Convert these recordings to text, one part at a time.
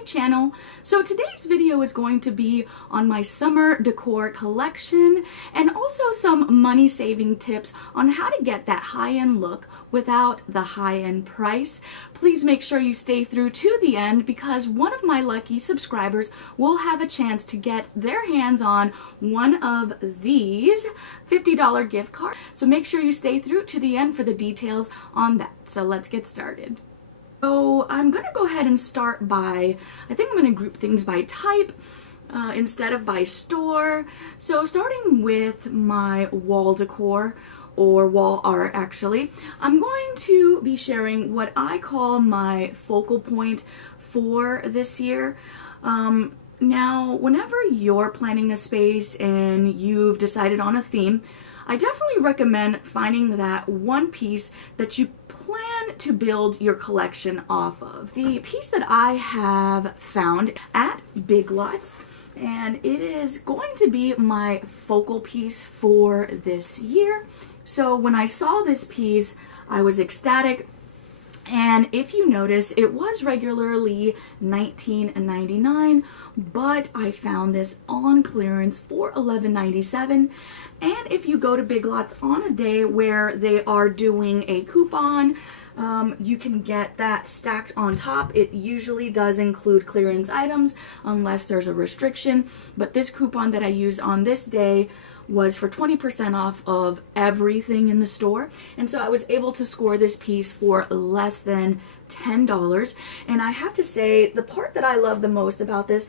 my channel. So today's video is going to be on my summer decor collection and also some money saving tips on how to get that high-end look without the high-end price. Please make sure you stay through to the end because one of my lucky subscribers will have a chance to get their hands on one of these $50 gift cards. So make sure you stay through to the end for the details on that. So let's get started. So I'm going to go ahead and start by, I think I'm going to group things by type instead of by store. So starting with my wall decor, or wall art actually, I'm going to be sharing what I call my focal point for this year. Now, whenever you're planning a space and you've decided on a theme, I definitely recommend finding that one piece that you plan to build your collection off of. The piece that I have found at Big Lots, and it is going to be my focal piece for this year. So when I saw this piece, I was ecstatic. And if you notice, it was regularly $19.99, but I found this on clearance for $11.97. And if you go to Big Lots on a day where they are doing a coupon, you can get that stacked on top. It usually does include clearance items unless there's a restriction, but this coupon that I used on this day was for 20% off of everything in the store. And so I was able to score this piece for less than $10. And I have to say, the part that I love the most about this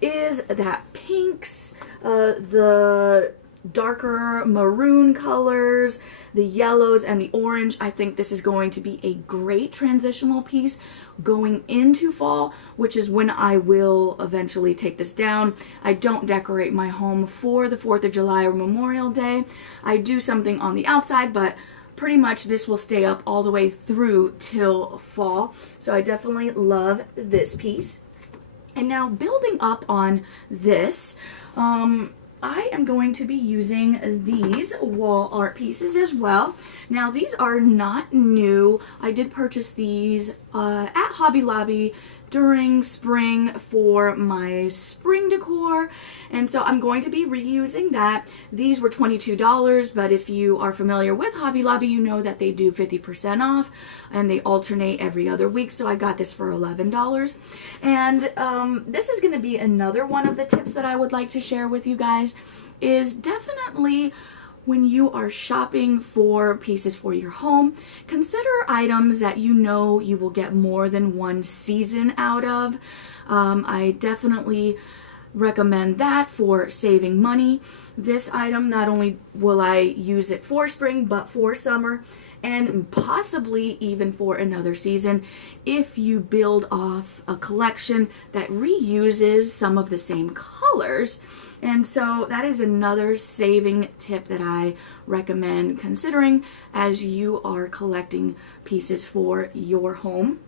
is that pinks, the darker maroon colors, the yellows, and the orange. I think this is going to be a great transitional piece going into fall, which is when I will eventually take this down. I don't decorate my home for the 4th of July or Memorial Day. I do something on the outside, but pretty much this will stay up all the way through till fall. So I definitely love this piece. And now building up on this, I am going to be using these wall art pieces as well. Now these are not new. I did purchase these at Hobby Lobby during spring for my spring decor, and so I'm going to be reusing that. These were $22, but if you are familiar with Hobby Lobby, you know that they do 50% off and they alternate every other week, so I got this for $11. And this is going to be another one of the tips that I would like to share with you guys, is definitely when you are shopping for pieces for your home, consider items that you know you will get more than one season out of. I definitely recommend that for saving money. This item, not only will I use it for spring, but for summer, and possibly even for another season if you build off a collection that reuses some of the same colors. And so that is another saving tip that I recommend considering as you are collecting pieces for your home.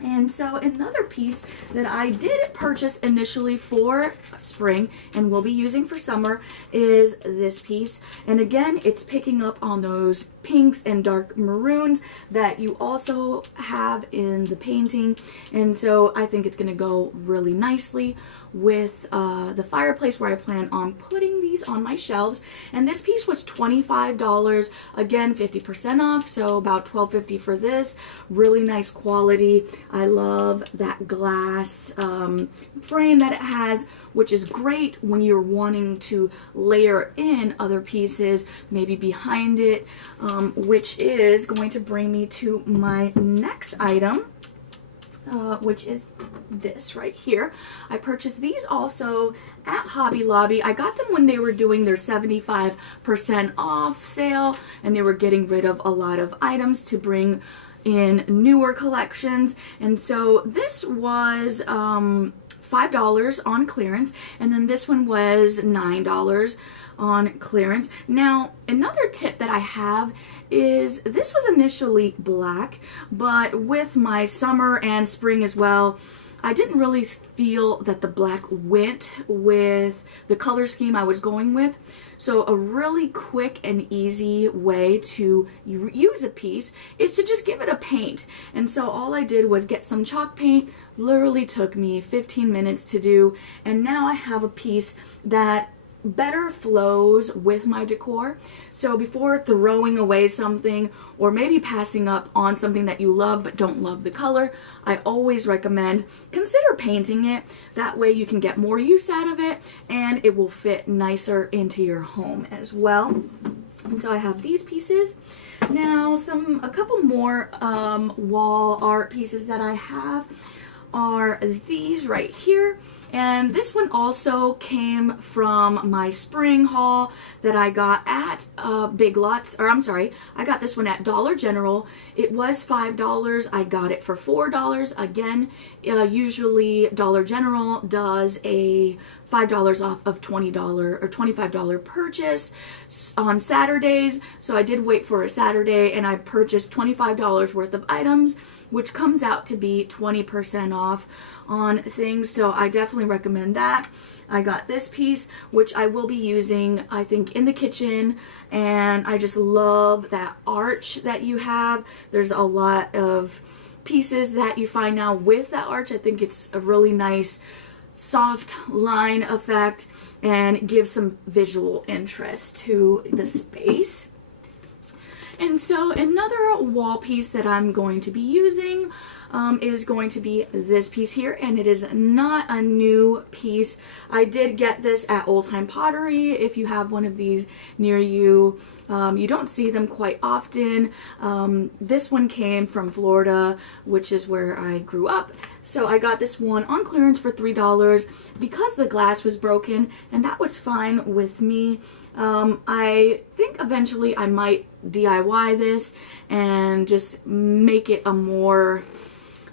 And so another piece that I did purchase initially for spring and will be using for summer is this piece. And again, it's picking up on those pinks and dark maroons that you also have in the painting. And so I think it's going to go really nicely with the fireplace where I plan on putting these on my shelves. And this piece was $25, again 50% off, so about $12.50 for this. Really nice quality. I love that glass frame that it has, which is great when you're wanting to layer in other pieces maybe behind it, which is going to bring me to my next item, which is this right here. I purchased these also at Hobby Lobby. I got them when they were doing their 75% off sale and they were getting rid of a lot of items to bring in newer collections. And so this was $5 on clearance, and then this one was $9 on clearance. Now, another tip that I have is this was initially black, but with my summer and spring as well, I didn't really feel that the black went with the color scheme I was going with. So a really quick and easy way to use a piece is to just give it a paint. And so all I did was get some chalk paint, literally took me 15 minutes to do, and now I have a piece that better flows with my decor. So before throwing away something or maybe passing up on something that you love but don't love the color, I always recommend consider painting it. That way you can get more use out of it and it will fit nicer into your home as well. And so I have these pieces. Now a couple more wall art pieces that I have are these right here. And this one also came from my spring haul that I got at Big Lots, or I'm sorry, I got this one at Dollar General. It was $5. I got it for $4. Again, usually Dollar General does a $5 off of $20 or $25 purchase on Saturdays. So I did wait for a Saturday and I purchased $25 worth of items, which comes out to be 20% off on things. So I definitely recommend that. I got this piece, which I will be using, I think, in the kitchen, and I just love that arch that you have. There's a lot of pieces that you find now with that arch. I think it's a really nice soft line effect and gives some visual interest to the space. And so another wall piece that I'm going to be using is going to be this piece here, and it is not a new piece. I did get this at Old Time Pottery. If you have one of these near you, you don't see them quite often. This one came from Florida, which is where I grew up. So I got this one on clearance for $3 because the glass was broken, and that was fine with me. I think eventually I might DIY this and just make it a more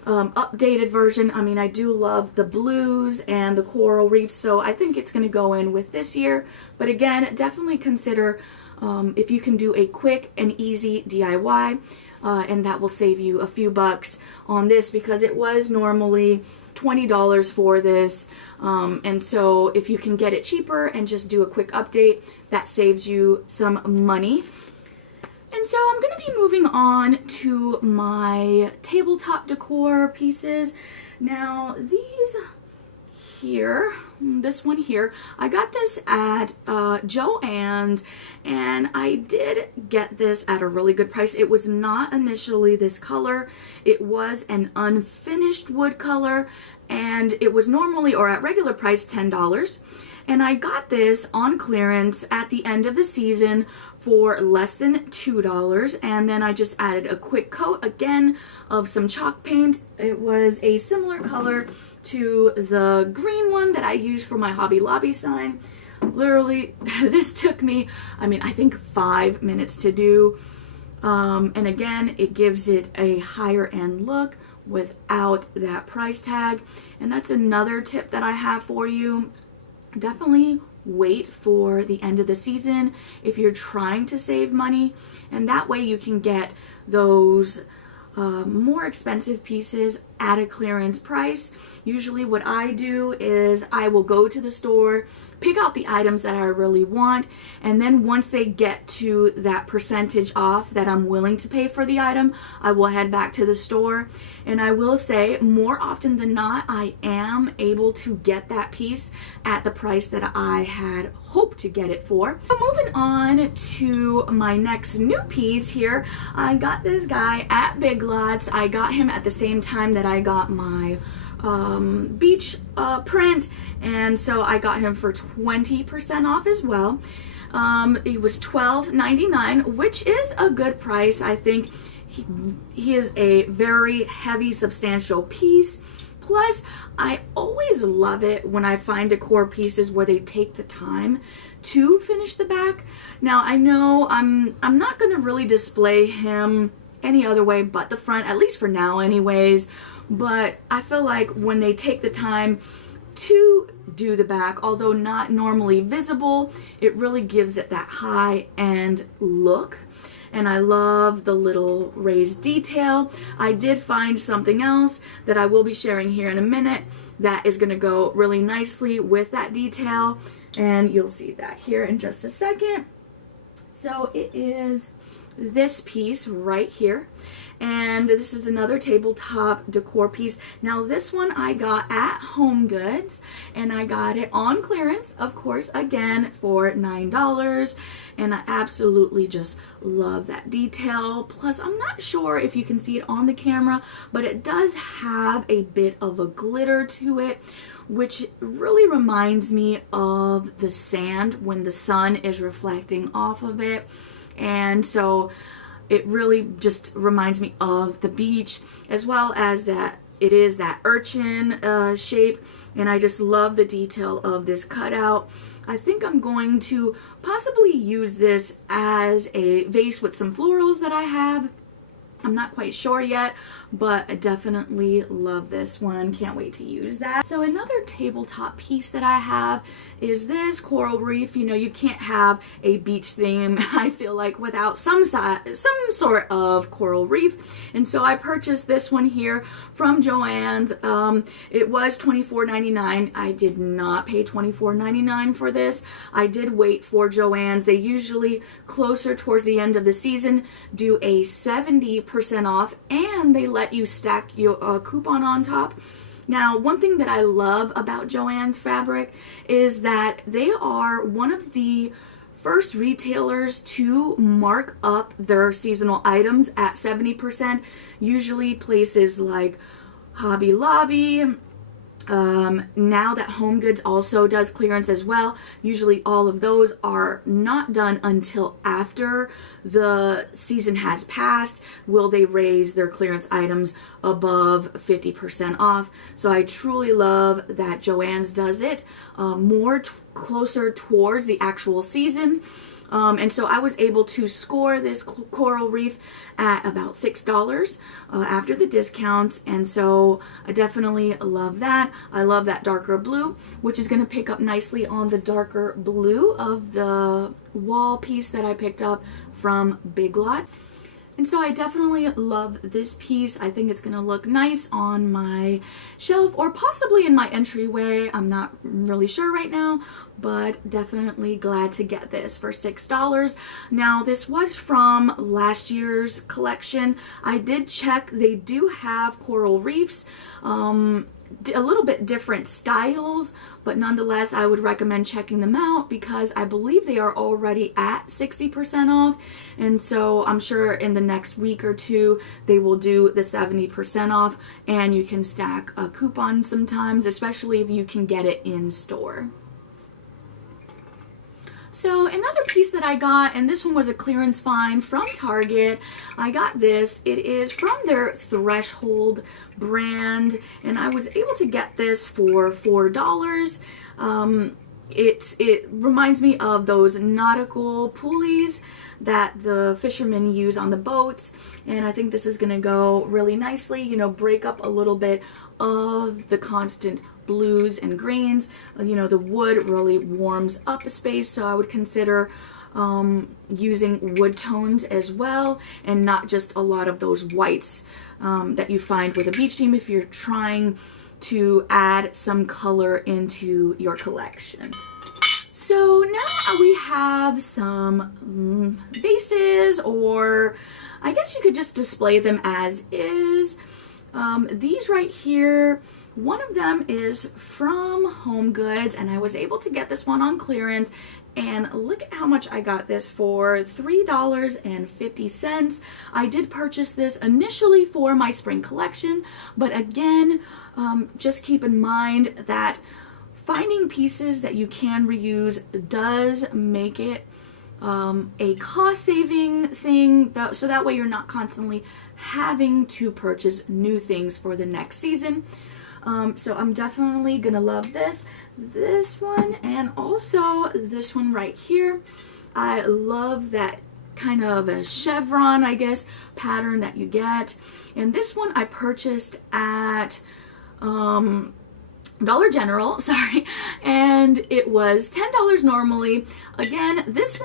updated version. I mean, I do love the blues and the coral reefs, so I think it's going to go in with this year. But again, definitely consider if you can do a quick and easy DIY, and that will save you a few bucks on this because it was normally $20 for this, and so if you can get it cheaper and just do a quick update, that saves you some money. And so I'm going to be moving on to my tabletop decor pieces. Now these here, this one here, I got this at Joann's, and I did get this at a really good price. It was not initially this color. It was an unfinished wood color, and it was normally, or at regular price, $10. And I got this on clearance at the end of the season for less than $2, and then I just added a quick coat again of some chalk paint. It was a similar color to the green one that I used for my Hobby Lobby sign. Literally, this took me, I mean, I think 5 minutes to do. And again, it gives it a higher end look without that price tag. And that's another tip that I have for you. Definitely wait for the end of the season if you're trying to save money, and that way you can get those more expensive pieces at a clearance price. Usually what I do is I will go to the store, pick out the items that I really want, and then once they get to that percentage off that I'm willing to pay for the item, I will head back to the store. And I will say, more often than not, I am able to get that piece at the price that I had hoped to get it for. So moving on to my next new piece here, I got this guy at Big Lots. I got him at the same time that I got my beach print, and so I got him for 20% off as well. It was $12.99, which is a good price. I think he is a very heavy, substantial piece. Plus, I always love it when I find decor pieces where they take the time to finish the back. Now, I know I'm not going to really display him any other way but the front, at least for now anyways. But I feel like when they take the time to do the back, although not normally visible, it really gives it that high-end look. and I love the little raised detail. I did find something else that I will be sharing here in a minute that is going to go really nicely with that detail, and you'll see that here in just a second. So it is this piece right here, and this is another tabletop decor piece. Now this one I got at HomeGoods, and I got it on clearance, of course, again for $9, and I absolutely just love that detail. Plus, I'm not sure if you can see it on the camera, but it does have a bit of a glitter to it, which really reminds me of the sand when the sun is reflecting off of it. And so it really just reminds me of the beach, as well as that it is that urchin shape, and I just love the detail of this cutout. I think I'm going to possibly use this as a vase with some florals that I have. I'm not quite sure yet, but I definitely love this one. Can't wait to use that. So another tabletop piece that I have is this coral reef. You know, you can't have a beach theme, I feel like, without some sort of coral reef. And so I purchased this one here from Joann's. It was $24.99. I did not pay $24.99 for this. I did wait for Joann's. They usually, closer towards the end of the season, do a 70% off, and they let you stack your coupon on top. Now, one thing that I love about Joann's fabric is that they are one of the first retailers to mark up their seasonal items at 70%. Usually places like Hobby Lobby, now that HomeGoods also does clearance as well, usually all of those are not done until after the season has passed. Will they raise their clearance items above 50% off? So I truly love that Joann's does it more closer towards the actual season. And so I was able to score this coral reef at about $6 after the discounts, and so I definitely love that. I love that darker blue, which is going to pick up nicely on the darker blue of the wall piece that I picked up from Big Lot. And so I definitely love this piece. I think it's going to look nice on my shelf or possibly in my entryway. I'm not really sure right now, but definitely glad to get this for $6. Now, this was from last year's collection. I did check. They do have coral reefs. A little bit different styles, but nonetheless I would recommend checking them out because I believe they are already at 60% off, and so I'm sure in the next week or two they will do the 70% off, and you can stack a coupon sometimes, especially if you can get it in store. So another piece that I got, and this one was a clearance find from Target. I got this. It is from their Threshold brand, and I was able to get this for $4. It reminds me of those nautical pulleys that the fishermen use on the boats, and I think this is going to go really nicely, you know, break up a little bit of the constant blues and greens. You know, the wood really warms up a space, so I would consider using wood tones as well, and not just a lot of those whites that you find with a beach theme if you're trying to add some color into your collection. So now we have some vases, or I guess you could just display them as is. These right here, one of them is from HomeGoods, and I was able to get this one on clearance, and look at how much I got this for, $3.50. I did purchase this initially for my spring collection, but again, just keep in mind that finding pieces that you can reuse does make it a cost-saving thing, so that way you're not constantly having to purchase new things for the next season. So I'm definitely gonna love this one, and also this one right here. I love that kind of a chevron, I guess, pattern that you get. And this one I purchased at Dollar General, sorry, and it was $10 normally. Again, this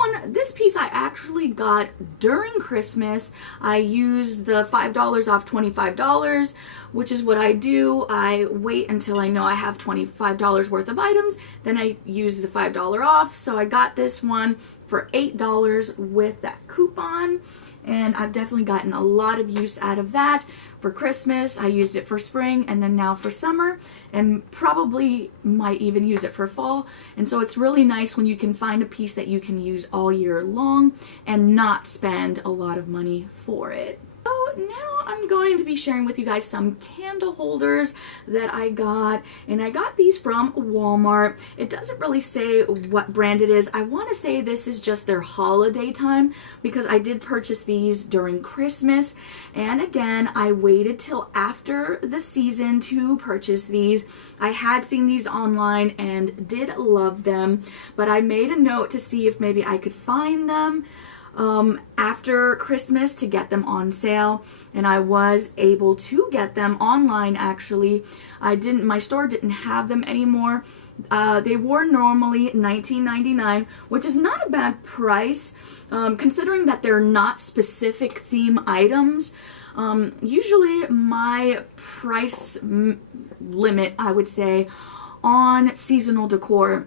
piece I actually got during Christmas. I used the $5 off $25, which is what I do. I wait until I know I have $25 worth of items, then I use the $5 off. So I got this one for $8 with that coupon, and I've definitely gotten a lot of use out of that. For Christmas, I used it for spring, and then now for summer, and probably might even use it for fall. And so it's really nice when you can find a piece that you can use all year long and not spend a lot of money for it. So now I'm going to be sharing with you guys some candle holders that I got, and I got these from Walmart. It doesn't really say what brand it is. I want to say this is just their holiday time, because I did purchase these during Christmas, and again, I waited till after the season to purchase these. I had seen these online and did love them, but I made a note to see if maybe I could find them after Christmas to get them on sale, and I was able to get them online. Actually, my store didn't have them anymore. They were normally $19.99, which is not a bad price, considering that they're not specific theme items. Usually my price limit, I would say, on seasonal decor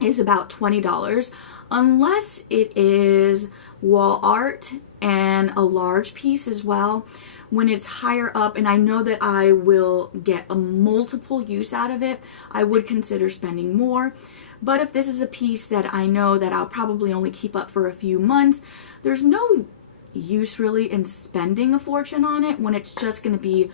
is about $20, unless it is wall art and a large piece as well. When it's higher up and I know that I will get a multiple use out of it, I would consider spending more. But if this is a piece that I know that I'll probably only keep up for a few months, there's no use really in spending a fortune on it when it's just going to be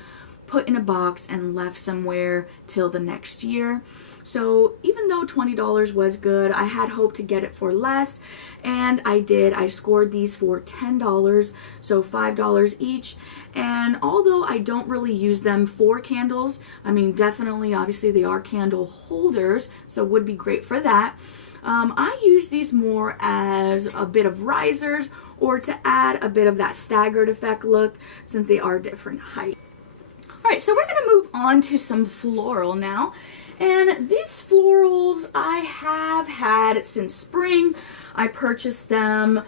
put in a box and left somewhere till the next year. So even though $20 was good, I had hoped to get it for less, and I did. I scored these for $10, so $5 each. And although I don't really use them for candles, I mean, definitely, obviously they are candle holders, so would be great for that. I use these more as a bit of risers, or to add a bit of that staggered effect look, since they are different height. Alright, so we're going to move on to some floral now. And these florals I have had since spring. I purchased them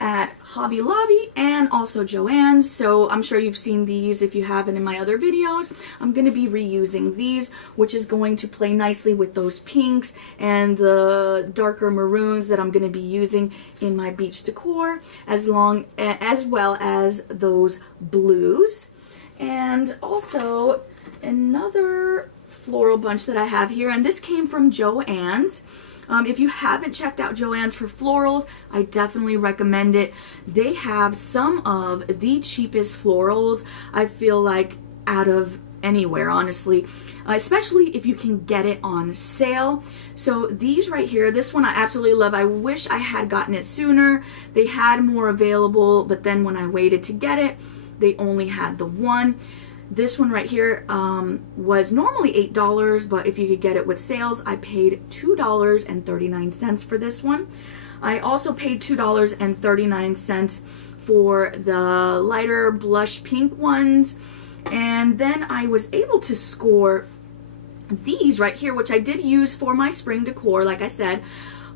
at Hobby Lobby and also Joann's, so I'm sure you've seen these if you haven't in my other videos. I'm going to be reusing these, which is going to play nicely with those pinks and the darker maroons that I'm going to be using in my beach decor, as well as those blues. And also another floral bunch that I have here, and this came from Joann's. If you haven't checked out Joann's for florals, I definitely recommend it. They have some of the cheapest florals, I feel like, out of anywhere, honestly. Especially if you can get it on sale. So these right here, this one I absolutely love. I wish I had gotten it sooner. They had more available, but then when I waited to get it, they only had the one. This one right here was normally $8, but if you could get it with sales, I paid $2.39 for this one. I also paid $2.39 for the lighter blush pink ones. And then I was able to score these right here, which I did use for my spring decor, like I said.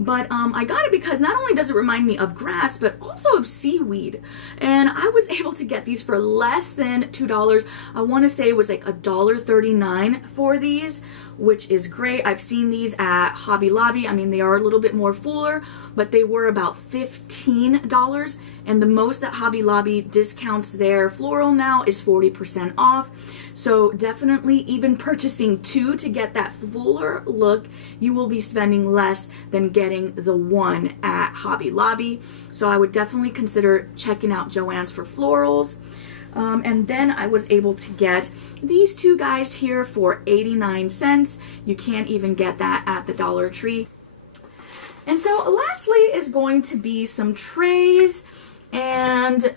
But I got it because not only does it remind me of grass, but also of seaweed. And I was able to get these for less than $2. I want to say it was like $1.39 for these, which is great. I've seen these at Hobby Lobby. I mean, they are a little bit more fuller, but they were about $15. And the most that Hobby Lobby discounts their floral now is 40% off. So definitely, even purchasing two to get that fuller look, you will be spending less than getting the one at Hobby Lobby. So I would definitely consider checking out Joann's for florals. And then I was able to get these two guys here for 89 cents. You can't even get that at the Dollar Tree. And so lastly is going to be some trays and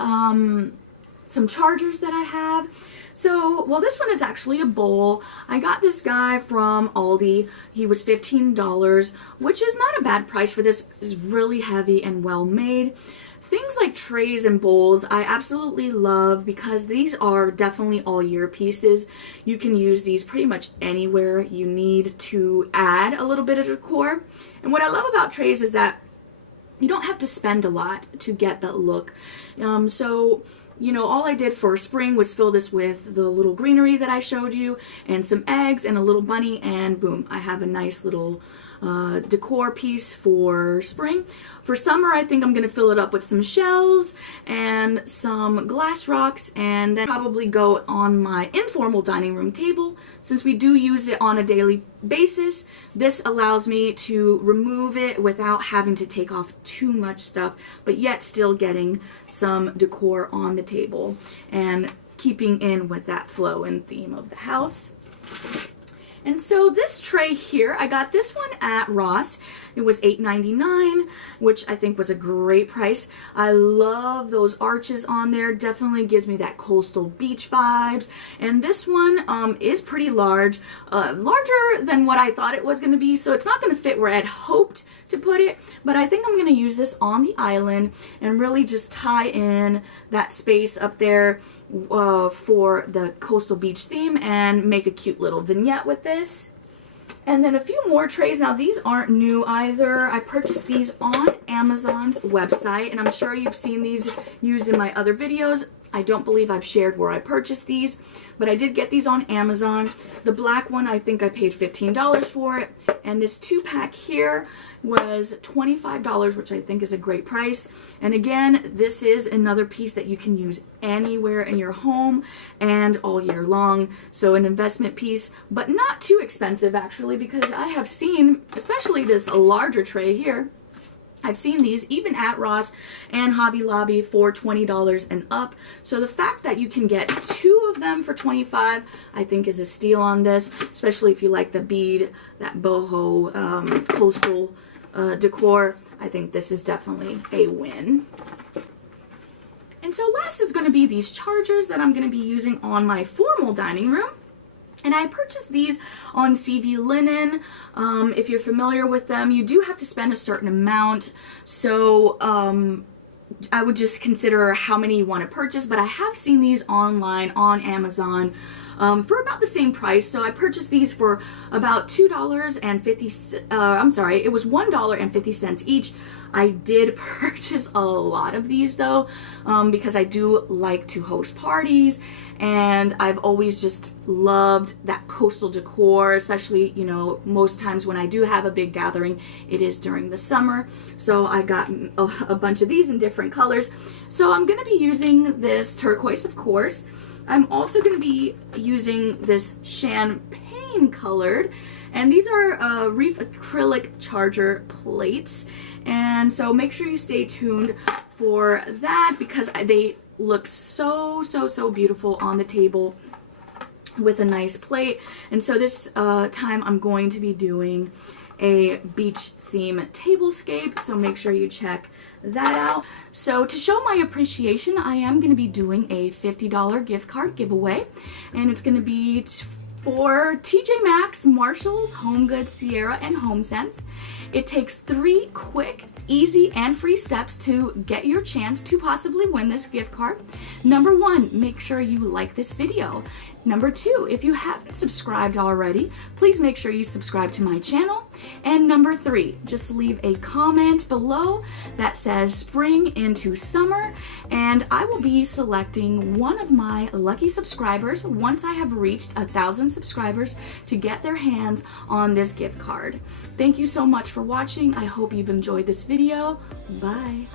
some chargers that I have. So, well, this one is actually a bowl. I got this guy from Aldi. He was $15, which is not a bad price for this. It's really heavy and well made. Things like trays and bowls I absolutely love because these are definitely all year pieces. You can use these pretty much anywhere you need to add a little bit of decor. And what I love about trays is that you don't have to spend a lot to get that look. You know, all I did for spring was fill this with the little greenery that I showed you and some eggs and a little bunny, and boom, I have a nice little decor piece for spring. For summer, I think I'm going to fill it up with some shells and some glass rocks, and then probably go on my informal dining room table. Since we do use it on a daily basis, this allows me to remove it without having to take off too much stuff, but yet still getting some decor on the table and keeping in with that flow and theme of the house. And so this tray here, I got this one at Ross. It was $8.99, which I think was a great price. I love those arches on there. Definitely gives me that coastal beach vibes. And this one is pretty large, larger than what I thought it was going to be. So it's not going to fit where I'd hoped to put it, but I think I'm going to use this on the island and really just tie in that space up there for the coastal beach theme and make a cute little vignette with this. And then a few more trays. Now these aren't new either. I purchased these on Amazon's website, and I'm sure you've seen these used in my other videos. I don't believe I've shared where I purchased these, but I did get these on Amazon. The black one, I think I paid $15 for it. And this 2-pack here was $25, which I think is a great price. And again, this is another piece that you can use anywhere in your home and all year long. So an investment piece, but not too expensive actually, because I have seen, especially this larger tray here, I've seen these even at Ross and Hobby Lobby for $20 and up. So the fact that you can get 2 of them for $25, I think is a steal on this, especially if you like the bead, that boho coastal decor. I think this is definitely a win. And so last is going to be these chargers that I'm going to be using on my formal dining room. And I purchased these on CV Linen. If you're familiar with them, you do have to spend a certain amount. So I would just consider how many you want to purchase. But I have seen these online on Amazon for about the same price. So I purchased these for about $2.50. I'm sorry, it was $1.50 each. I did purchase a lot of these though, because I do like to host parties, and I've always just loved that coastal decor, especially, you know, most times when I do have a big gathering, it is during the summer. So I got a bunch of these in different colors. So I'm going to be using this turquoise, of course. I'm also going to be using this champagne colored, and these are Reef acrylic charger plates. And so make sure you stay tuned for that, because they look so beautiful on the table with a nice plate. And so this time I'm going to be doing a beach theme tablescape, so make sure you check that out. So to show my appreciation, I am going to be doing a $50 gift card giveaway, and it's going to be for TJ Maxx, Marshalls, HomeGoods, Sierra, and HomeSense. It takes 3 quick, easy, and free steps to get your chance to possibly win this gift card. Number 1, make sure you like this video. Number 2, if you haven't subscribed already, please make sure you subscribe to my channel. And number 3, just leave a comment below that says spring into summer, and I will be selecting one of my lucky subscribers once I have reached 1,000 subscribers to get their hands on this gift card. Thank you so much for watching. I hope you've enjoyed this video. Bye.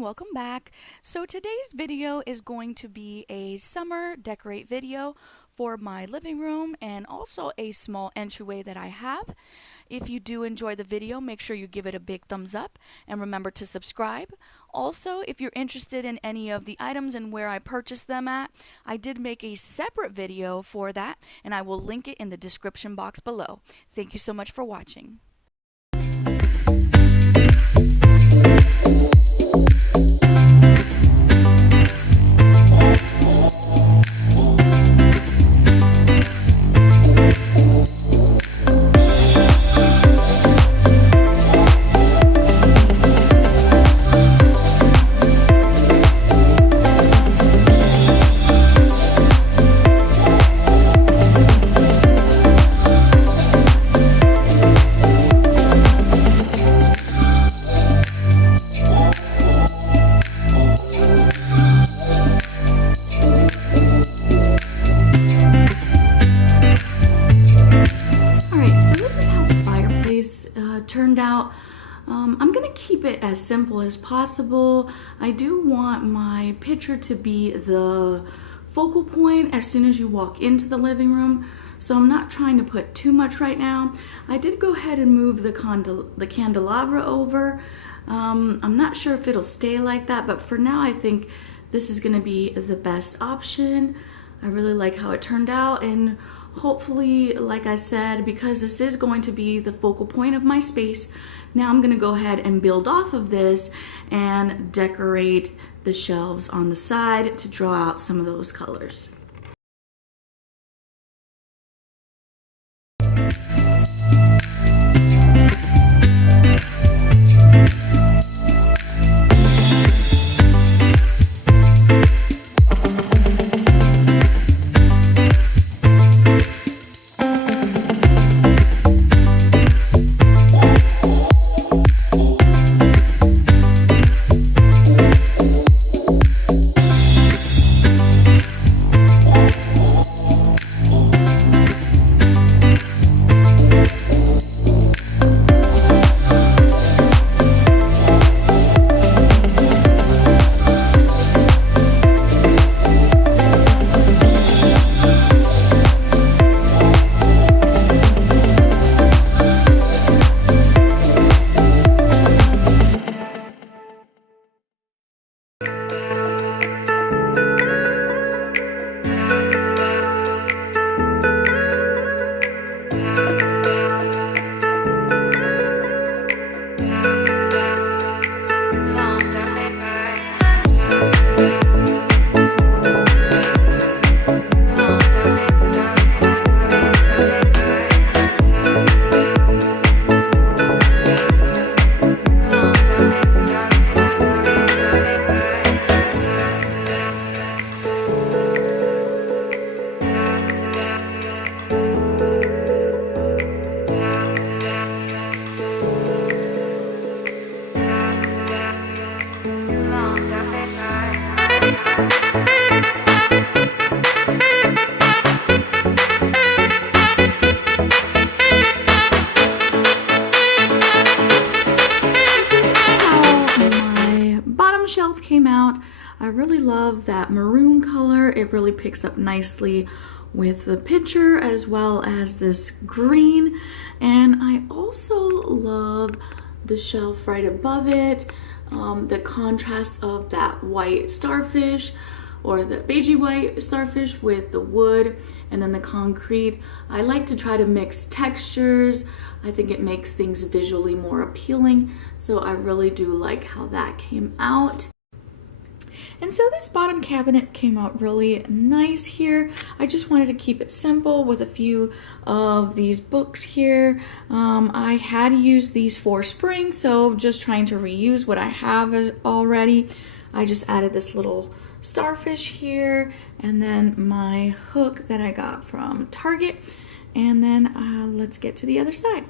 Welcome back. So today's video is going to be a summer decorate video for my living room and also a small entryway that I have. If you do enjoy the video, make sure you give it a big thumbs up and remember to subscribe. Also, if you're interested in any of the items and where I purchased them at, I did make a separate video for that and I will link it in the description box below. Thank you so much for watching. Turned out. I'm gonna keep it as simple as possible. I do want my picture to be the focal point as soon as you walk into the living room, so I'm not trying to put too much right now. I did go ahead and move the candelabra over. I'm not sure if it'll stay like that, but for now I think this is gonna be the best option. I really like how it turned out, and hopefully, like I said, because this is going to be the focal point of my space, now I'm gonna go ahead and build off of this and decorate the shelves on the side to draw out some of those colors. Shelf came out. I really love that maroon color. It really picks up nicely with the picture as well as this green. And I also love the shelf right above it, the contrast of that white starfish or the beigey white starfish with the wood and then the concrete. I like to try to mix textures. I think it makes things visually more appealing. So I really do like how that came out. And so this bottom cabinet came out really nice here. I just wanted to keep it simple with a few of these books here. I had used these for spring, so just trying to reuse what I have already. I just added this little starfish here and then my hook that I got from Target. And then let's get to the other side.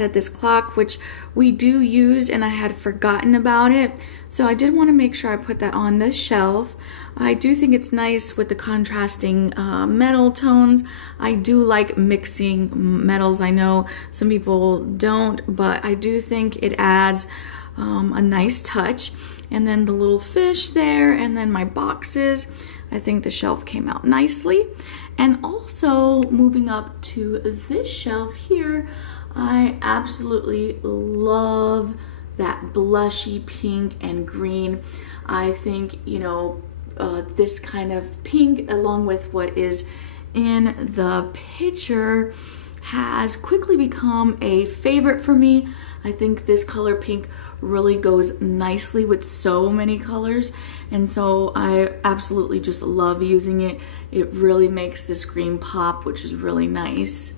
added this clock, which we do use, and I had forgotten about it. So I did want to make sure I put that on this shelf. I do think it's nice with the contrasting metal tones. I do like mixing metals. I know some people don't, but I do think it adds a nice touch. And then the little fish there, and then my boxes. I think the shelf came out nicely. And also moving up to this shelf here, I absolutely love that blushy pink and green. I think, you know, this kind of pink along with what is in the picture has quickly become a favorite for me. I think this color pink really goes nicely with so many colors, and so I absolutely just love using it. It really makes this green pop, which is really nice.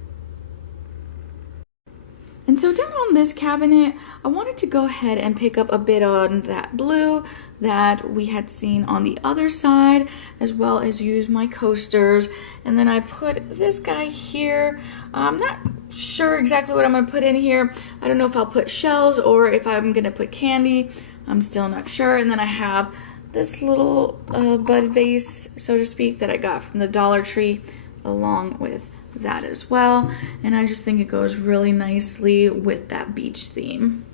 And so down on this cabinet, I wanted to go ahead and pick up a bit on that blue that we had seen on the other side, as well as use my coasters. And then I put this guy here. I'm not sure exactly what I'm going to put in here. I don't know if I'll put shells or if I'm going to put candy. I'm still not sure. And then I have this little bud vase, so to speak, that I got from the Dollar Tree along with that as well. And I just think it goes really nicely with that beach theme.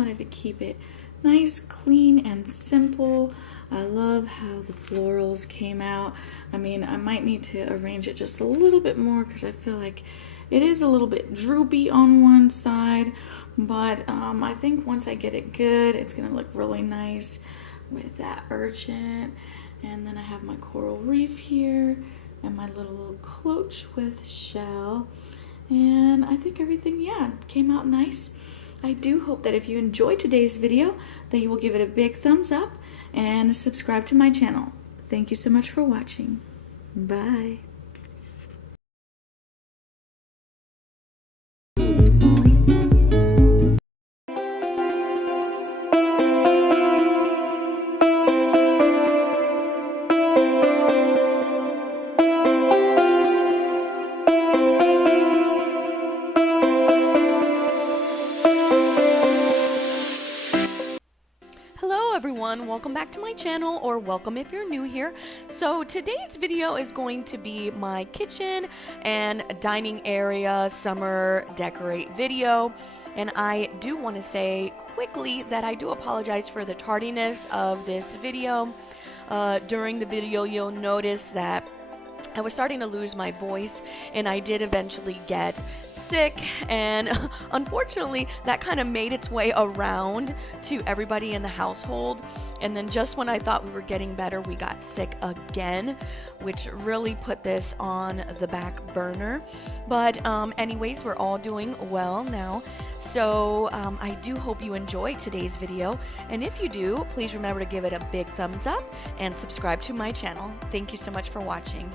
wanted to keep it nice, clean, and simple. I love how the florals came out. I mean, I might need to arrange it just a little bit more because I feel like it is a little bit droopy on one side, but I think once I get it good, it's gonna look really nice with that urchin. And then I have my coral reef here and my little cloche with shell. And I think everything, yeah, came out nice. I do hope that if you enjoyed today's video, that you will give it a big thumbs up and subscribe to my channel. Thank you so much for watching. Bye. Hello everyone, welcome back to my channel, or welcome if you're new here. So today's video is going to be my kitchen and dining area summer decorate video. And I do want to say quickly that I do apologize for the tardiness of this video. During the video you'll notice that I was starting to lose my voice, and I did eventually get sick, and unfortunately that kind of made its way around to everybody in the household. And then just when I thought we were getting better, we got sick again, which really put this on the back burner. But anyways, we're all doing well now. So I do hope you enjoyed today's video, and if you do, please remember to give it a big thumbs up and subscribe to my channel. Thank you so much for watching.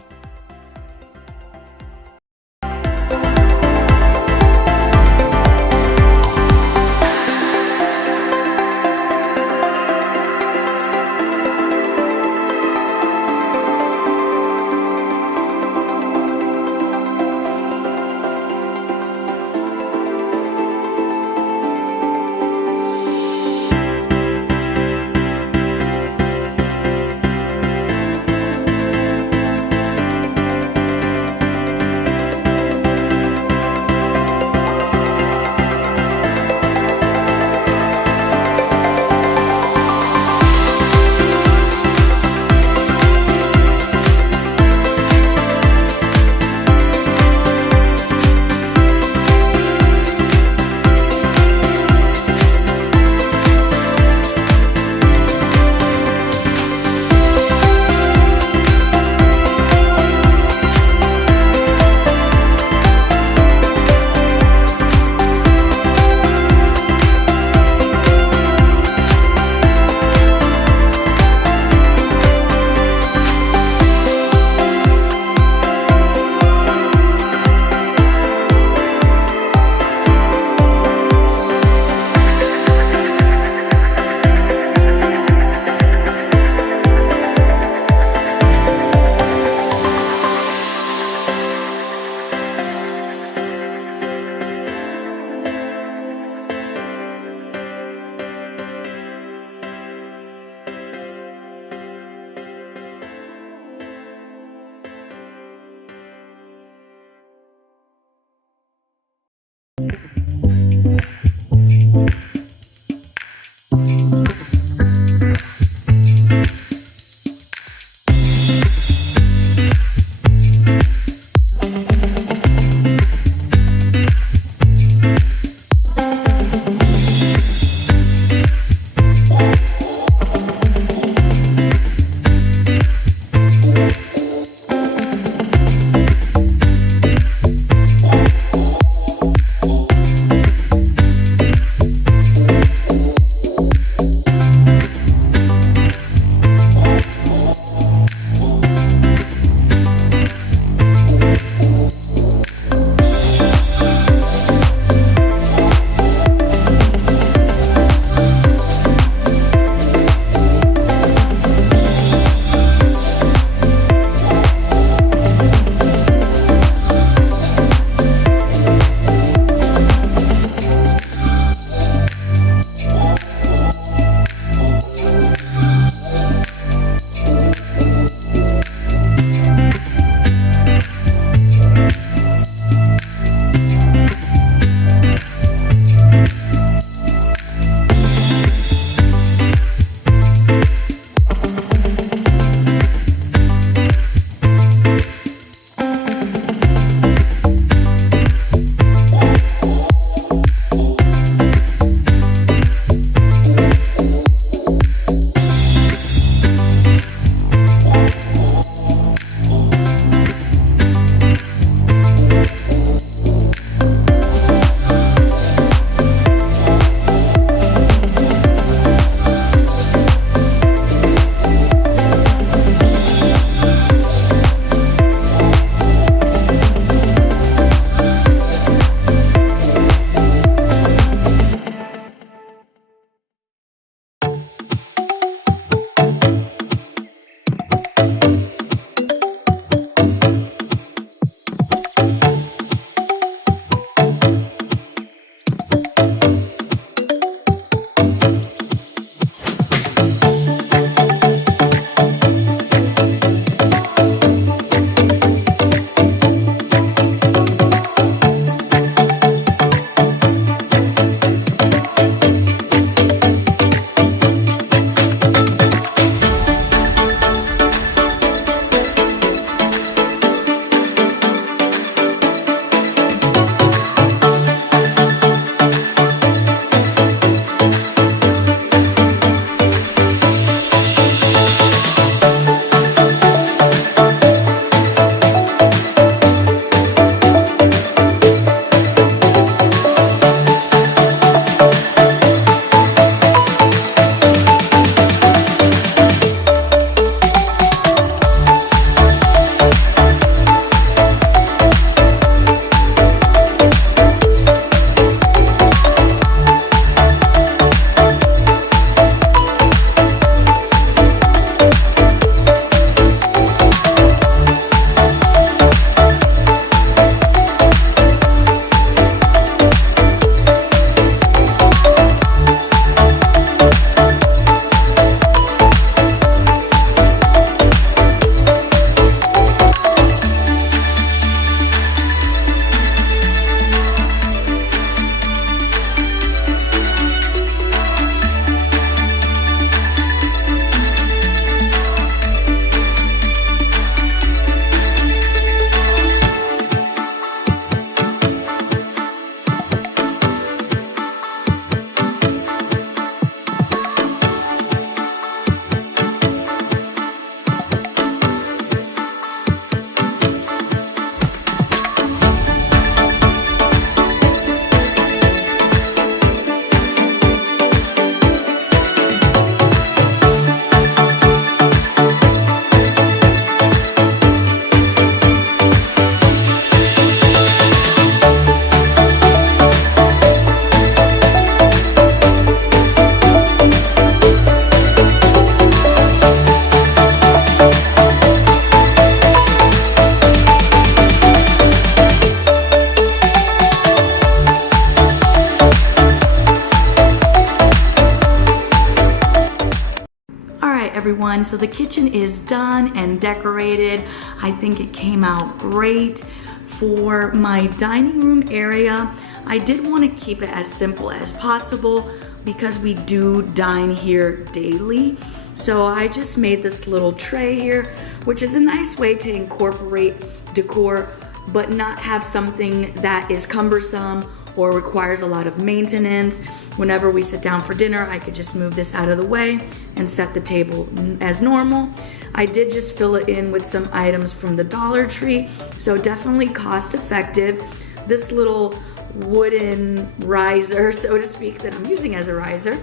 right, everyone, so the kitchen is done and decorated. I think it came out great. For my dining room area, I did want to keep it as simple as possible because we do dine here daily. So I just made this little tray here, which is a nice way to incorporate decor, but not have something that is cumbersome or requires a lot of maintenance. Whenever we sit down for dinner, I could just move this out of the way and set the table as normal. I did just fill it in with some items from the Dollar Tree, so definitely cost effective. This little wooden riser, so to speak, that I'm using as a riser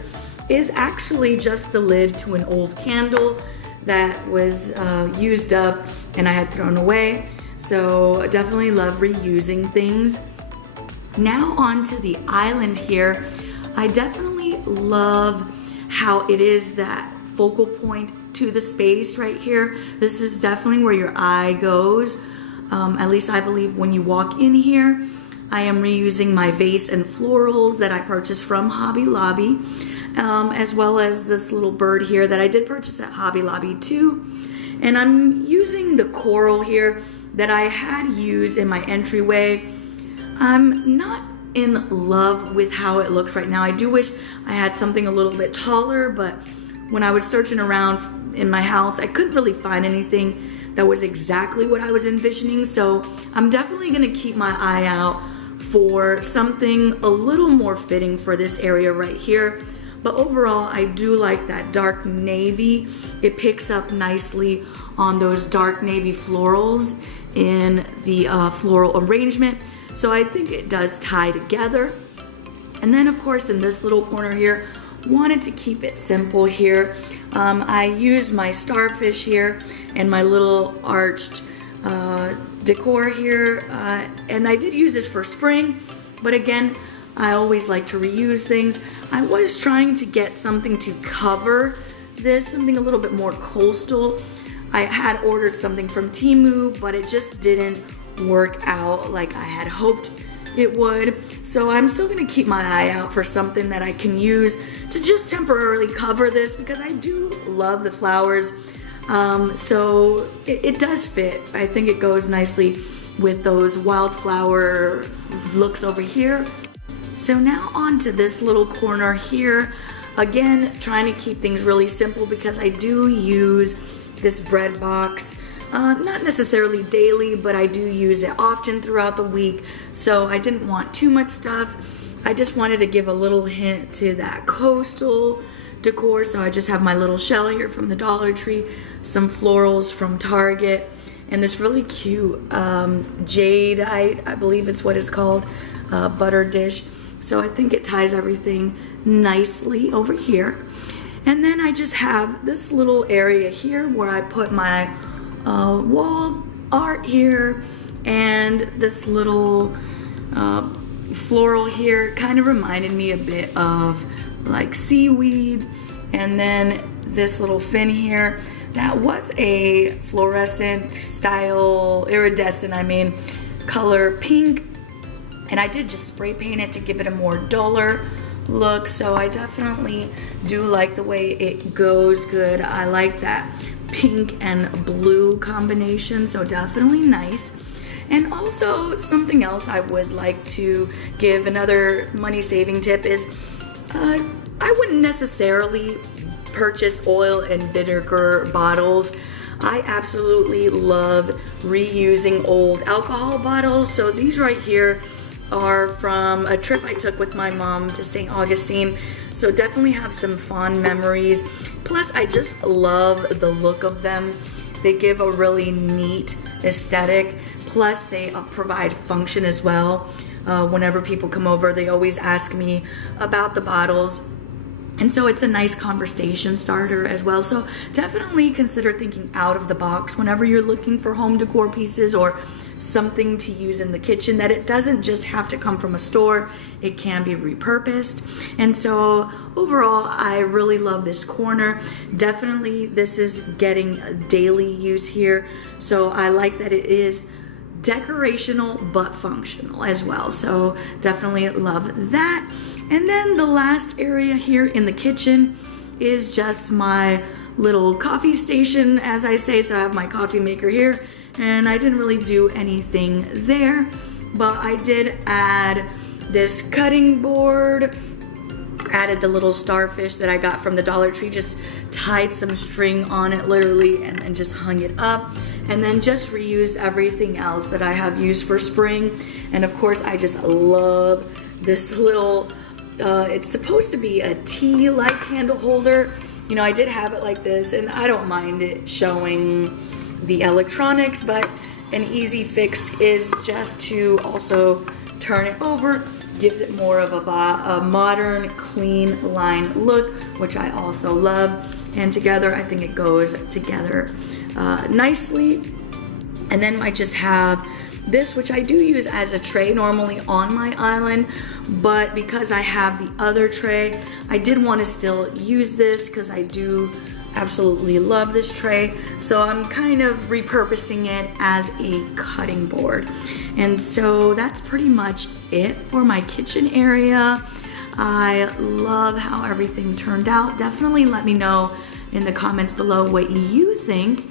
is actually just the lid to an old candle that was used up and I had thrown away. So definitely love reusing things. Now onto the island here. I definitely love how it is that focal point to the space right here. This is definitely where your eye goes. At least I believe when you walk in here. I am reusing my vase and florals that I purchased from Hobby Lobby, as well as this little bird here that I did purchase at Hobby Lobby too. And I'm using the coral here that I had used in my entryway. I'm not in love with how it looks right now. I do wish I had something a little bit taller, but when I was searching around in my house, I couldn't really find anything that was exactly what I was envisioning. So I'm definitely gonna keep my eye out for something a little more fitting for this area right here. But overall, I do like that dark navy. It picks up nicely on those dark navy florals in the floral arrangement. So I think it does tie together. And then of course in this little corner here, wanted to keep it simple here. I used my starfish here and my little arched decor here. And I did use this for spring, but again, I always like to reuse things. I was trying to get something to cover this, something a little bit more coastal. I had ordered something from Temu, but it just didn't work out like I had hoped it would. So I'm still gonna keep my eye out for something that I can use to just temporarily cover this because I do love the flowers. So it does fit. I think it goes nicely with those wildflower looks over here. So now on to this little corner here. Again, trying to keep things really simple because I do use this bread box. Not necessarily daily, but I do use it often throughout the week. So I didn't want too much stuff. I just wanted to give a little hint to that coastal decor. So I just have my little shell here from the Dollar Tree, some florals from Target, and this really cute jadeite, I believe it's what it's called, butter dish. So I think it ties everything nicely over here. And then I just have this little area here where I put my wall art here, and this little floral here kind of reminded me a bit of like seaweed. And then this little fin here, that was a fluorescent style, iridescent, color pink. And I did just spray paint it to give it a more duller look. So I definitely do like the way it goes good. I like that pink and blue combination, so definitely nice. And also something else I would like to give another money saving tip is I wouldn't necessarily purchase oil and vinegar bottles. I absolutely love reusing old alcohol bottles. So these right here are from a trip I took with my mom to St. Augustine. So definitely have some fond memories. Plus, I just love the look of them. They give a really neat aesthetic. Plus, they provide function as well. Whenever people come over, they always ask me about the bottles. And so it's a nice conversation starter as well. So definitely consider thinking out of the box whenever you're looking for home decor pieces or something to use in the kitchen, that it doesn't just have to come from a store. It can be repurposed. And so overall, I really love this corner. Definitely this is getting daily use here. So I like that it is decorational but functional as well. So definitely love that. And then the last area here in the kitchen is just my little coffee station, as I say. So I have my coffee maker here, and I didn't really do anything there, but I did add this cutting board, added the little starfish that I got from the Dollar Tree, just tied some string on it literally, and then just hung it up, and then just reused everything else that I have used for spring. And of course, I just love this little, it's supposed to be a tea light candle holder. You know, I did have it like this, and I don't mind it showing the electronics, but an easy fix is just to also turn it over. Gives it more of a modern, clean line look, which I also love. And together, I think it goes together nicely. And then I just have this, which I do use as a tray normally on my island, but because I have the other tray, I did want to still use this because I do absolutely love this tray. So I'm kind of repurposing it as a cutting board. And so that's pretty much it for my kitchen area. I love how everything turned out. Definitely let me know in the comments below what you think.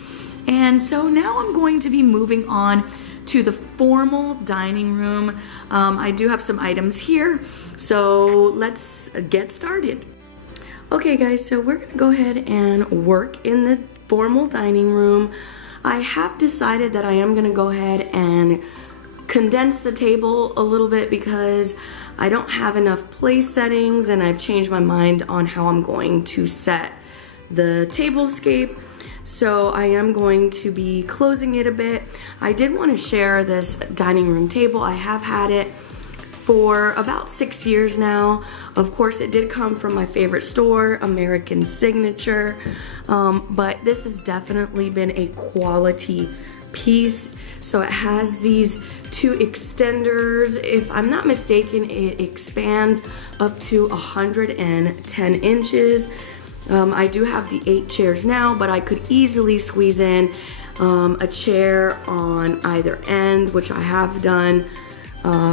And so now I'm going to be moving on to the formal dining room. I do have some items here, so let's get started. Okay guys, so we're gonna go ahead and work in the formal dining room. I have decided that I am gonna go ahead and condense the table a little bit because I don't have enough place settings, and I've changed my mind on how I'm going to set the tablescape. So I am going to be closing it a bit. I did want to share this dining room table. I have had it for about 6 years now. Of course, it did come from my favorite store, American Signature, but this has definitely been a quality piece. So it has these two extenders. If I'm not mistaken, it expands up to 110 inches. I do have the 8 chairs now, but I could easily squeeze in a chair on either end, which I have done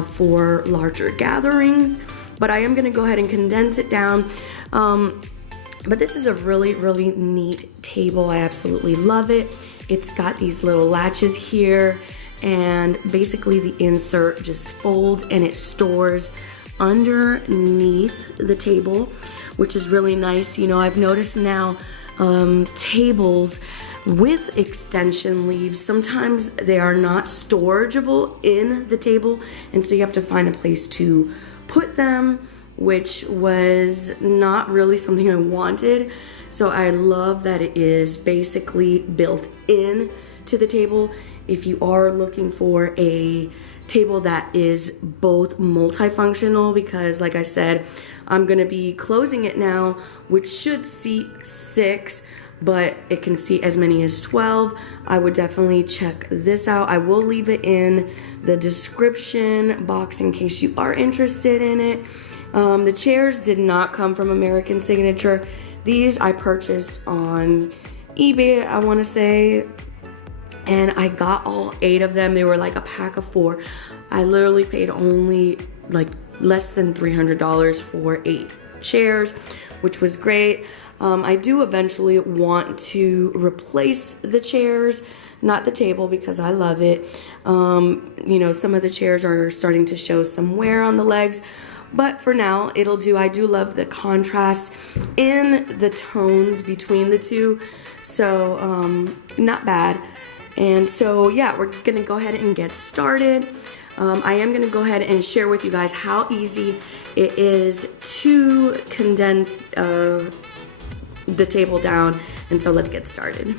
for larger gatherings. But I am gonna go ahead and condense it down. But this is a really, really neat table. I absolutely love it. It's got these little latches here, and basically the insert just folds and it stores underneath the table, which is really nice. You know, I've noticed now tables with extension leaves, sometimes they are not storageable in the table, and so you have to find a place to put them, which was not really something I wanted. So I love that it is basically built in to the table. If you are looking for a table that is both multifunctional, because like I said, I'm gonna be closing it now, which should seat 6, but it can seat as many as 12. I would definitely check this out. I will leave it in the description box in case you are interested in it. The chairs did not come from American Signature. These I purchased on eBay, I wanna say, and I got all 8 of them. They were like a pack of 4. I literally paid only like less than $300 for 8 chairs, which was great. I do eventually want to replace the chairs, not the table, because I love it. You know, some of the chairs are starting to show some wear on the legs, but for now it'll do. I do love the contrast in the tones between the two, so not bad. And so yeah, we're gonna go ahead and get started. I am gonna go ahead and share with you guys how easy it is to condense the table down, and so let's get started.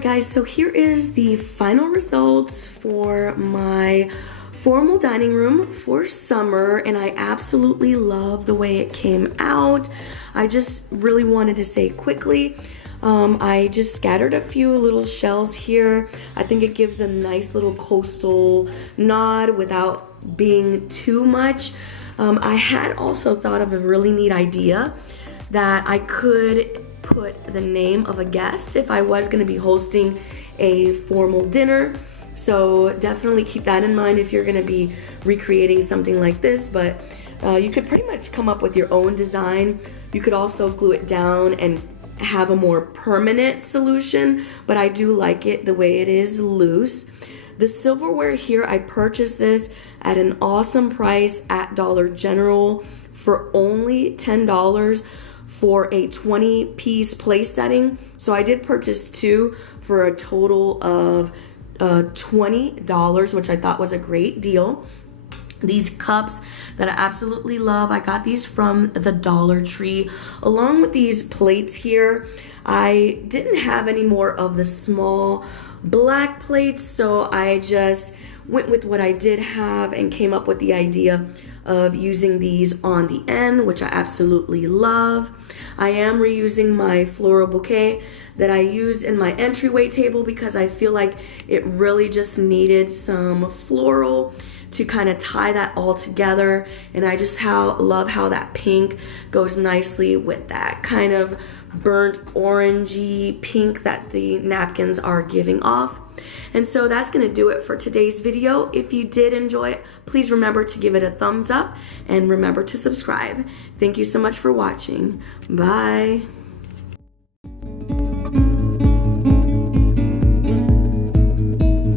Guys, so here is the final results for my formal dining room for summer, and I absolutely love the way it came out. I just really wanted to say quickly, I just scattered a few little shells here. I think it gives a nice little coastal nod without being too much. I had also thought of a really neat idea that I could put the name of a guest if I was going to be hosting a formal dinner. So definitely keep that in mind if you're going to be recreating something like this. But you could pretty much come up with your own design. You could also glue it down and have a more permanent solution, but I do like it the way it is loose. The silverware here, I purchased this at an awesome price at Dollar General for only $10 for a 20-piece place setting. So I did purchase two for a total of $20, which I thought was a great deal. These cups that I absolutely love, I got these from the Dollar Tree. Along with these plates here, I didn't have any more of the small black plates, so I just went with what I did have and came up with the idea of using these on the end, which I absolutely love. I am reusing my floral bouquet that I used in my entryway table because I feel like it really just needed some floral to kind of tie that all together, and I just love how that pink goes nicely with that kind of burnt orangey pink that the napkins are giving off. And so that's going to do it for today's video. If you did enjoy it, please remember to give it a thumbs up and remember to subscribe. Thank you so much for watching. Bye.